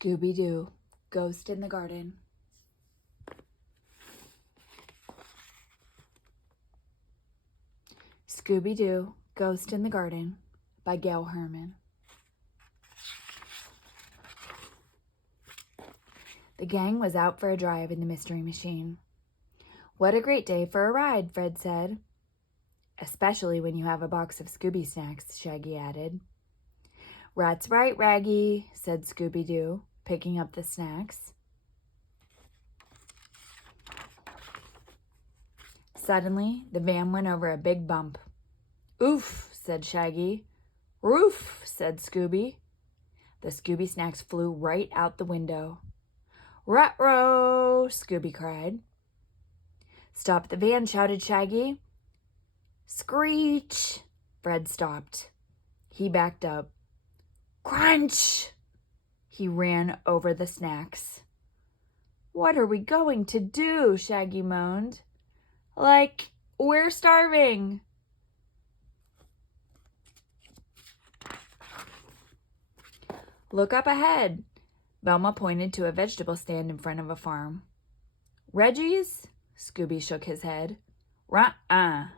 Scooby-Doo, Ghost in the Garden. Scooby-Doo, Ghost in the Garden by Gail Herman. The gang was out for a drive in the Mystery Machine. "What a great day for a ride," Fred said. "Especially when you have a box of Scooby snacks," Shaggy added. "That's right, Raggy," said Scooby-Doo, picking up the snacks. Suddenly, the van went over a big bump. "Oof," said Shaggy. "Roof," said Scooby. The Scooby snacks flew right out the window. "Ruh-roh!" Scooby cried. "Stop the van," shouted Shaggy. "Screech!" Fred stopped. He backed up. "Crunch!" He ran over the snacks. "What are we going to do?" Shaggy moaned. "Like, we're starving." "Look up ahead." Velma pointed to a vegetable stand in front of a farm. "Reggie's?" Scooby shook his head. "Ruh-uh."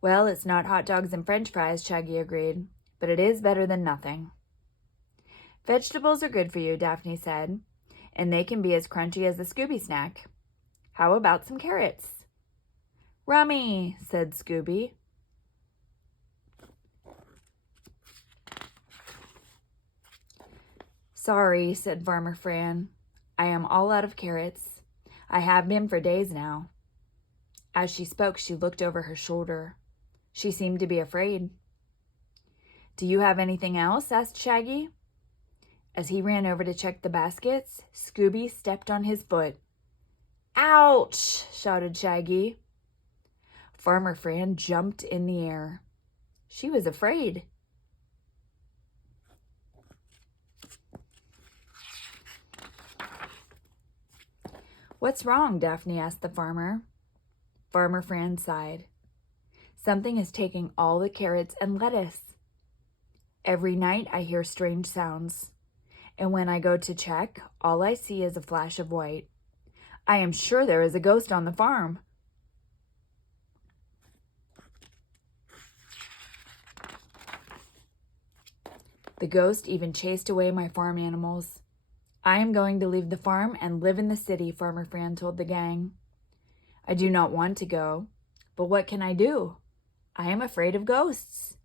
"Well, it's not hot dogs and French fries," Shaggy agreed, "but it is better than nothing." "Vegetables are good for you," Daphne said, "and they can be as crunchy as a Scooby snack. How about some carrots?" "Rummy," said Scooby. "Sorry," said Farmer Fran. "I am all out of carrots. I have been for days now." As she spoke, she looked over her shoulder. She seemed to be afraid. "Do you have anything else?" asked Shaggy. As he ran over to check the baskets, Scooby stepped on his foot. "Ouch!" shouted Shaggy. Farmer Fran jumped in the air. She was afraid. "What's wrong?" Daphne asked the farmer. Farmer Fran sighed. "Something is taking all the carrots and lettuce. Every night I hear strange sounds, and when I go to check, all I see is a flash of white. I am sure there is a ghost on the farm." "The ghost even chased away my farm animals. I am going to leave the farm and live in the city," Farmer Fran told the gang. "I do not want to go, but what can I do? I am afraid of ghosts."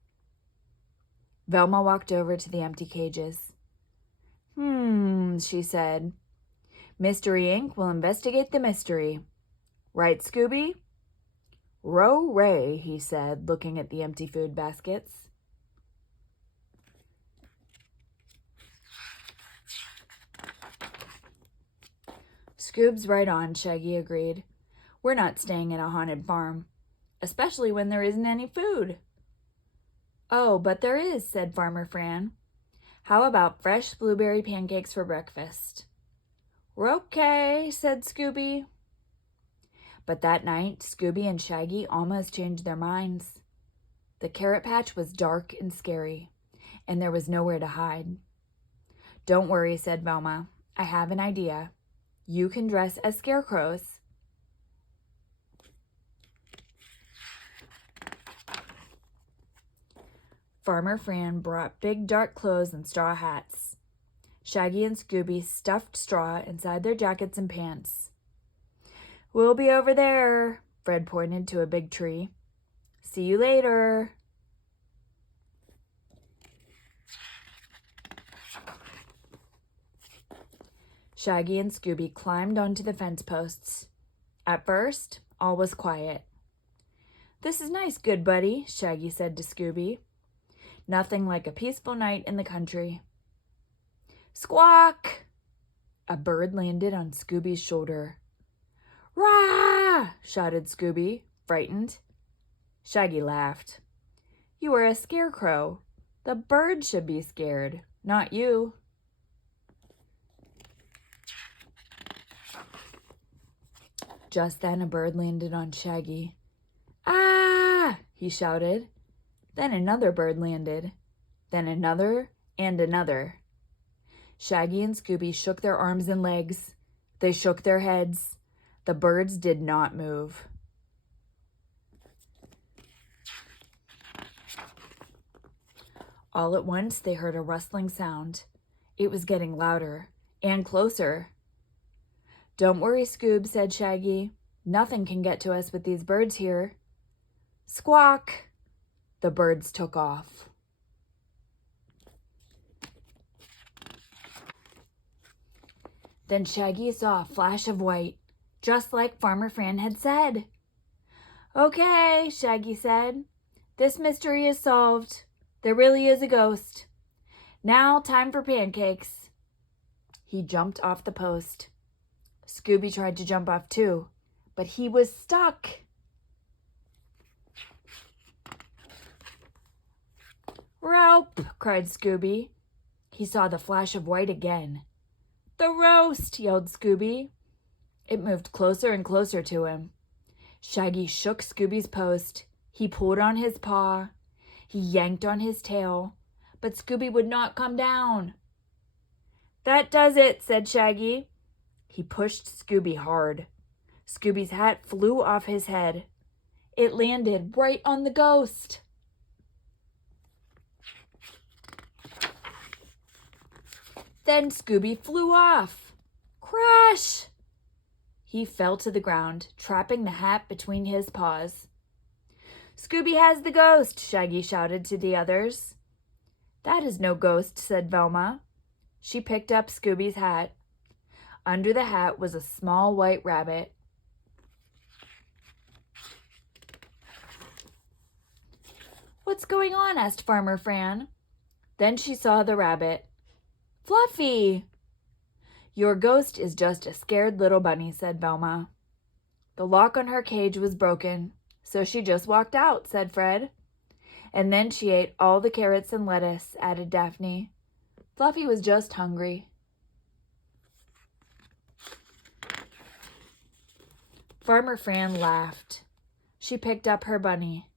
Velma walked over to the empty cages. She said. "Mystery Inc. will investigate the mystery. Right, Scooby?" "Row-ray," he said, looking at the empty food baskets. "Scoob's right on," Shaggy agreed. "We're not staying in a haunted farm, especially when there isn't any food." "Oh, but there is," said Farmer Fran. "How about fresh blueberry pancakes for breakfast?" "Okay," said Scooby. But that night, Scooby and Shaggy almost changed their minds. The carrot patch was dark and scary, and there was nowhere to hide. "Don't worry," said Velma. "I have an idea. You can dress as scarecrows." Farmer Fran brought big dark clothes and straw hats. Shaggy and Scooby stuffed straw inside their jackets and pants. "We'll be over there," Fred pointed to a big tree. "See you later." Shaggy and Scooby climbed onto the fence posts. At first, all was quiet. "This is nice, good buddy," Shaggy said to Scooby. "Nothing like a peaceful night in the country." "Squawk!" A bird landed on Scooby's shoulder. "Rah!" shouted Scooby, frightened. Shaggy laughed. "You are a scarecrow. The bird should be scared, not you." Just then a bird landed on Shaggy. "Ah!" he shouted. Then another bird landed. Then another and another. Shaggy and Scooby shook their arms and legs. They shook their heads. The birds did not move. All at once, they heard a rustling sound. It was getting louder and closer. "Don't worry, Scoob," said Shaggy. "Nothing can get to us with these birds here." Squawk! The birds took off. Then Shaggy saw a flash of white, just like Farmer Fran had said. "Okay," Shaggy said. "This mystery is solved. There really is a ghost. Now, time for pancakes." He jumped off the post. Scooby tried to jump off too, but he was stuck. "Rope!" cried Scooby. He saw the flash of white again. "The roast!" yelled Scooby. It moved closer and closer to him. Shaggy shook Scooby's post. He pulled on his paw. He yanked on his tail, but Scooby would not come down. "That does it," said Shaggy. He pushed Scooby hard. Scooby's hat flew off his head. It landed right on the ghost. Then Scooby flew off. Crash! He fell to the ground, trapping the hat between his paws. "Scooby has the ghost," Shaggy shouted to the others. "That is no ghost," said Velma. She picked up Scooby's hat. Under the hat was a small white rabbit. "What's going on?" asked Farmer Fran. Then she saw the rabbit. "Fluffy!" "Your ghost is just a scared little bunny," said Velma. "The lock on her cage was broken, so she just walked out," said Fred. "And then she ate all the carrots and lettuce," added Daphne. "Fluffy was just hungry." Farmer Fran laughed. She picked up her bunny.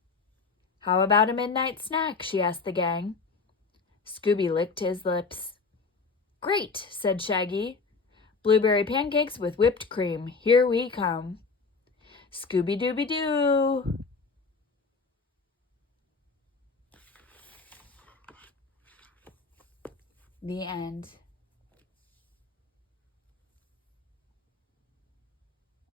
"How about a midnight snack?" she asked the gang. Scooby licked his lips. "Great," said Shaggy. "Blueberry pancakes with whipped cream. Here we come." Scooby-Dooby-Doo! The end.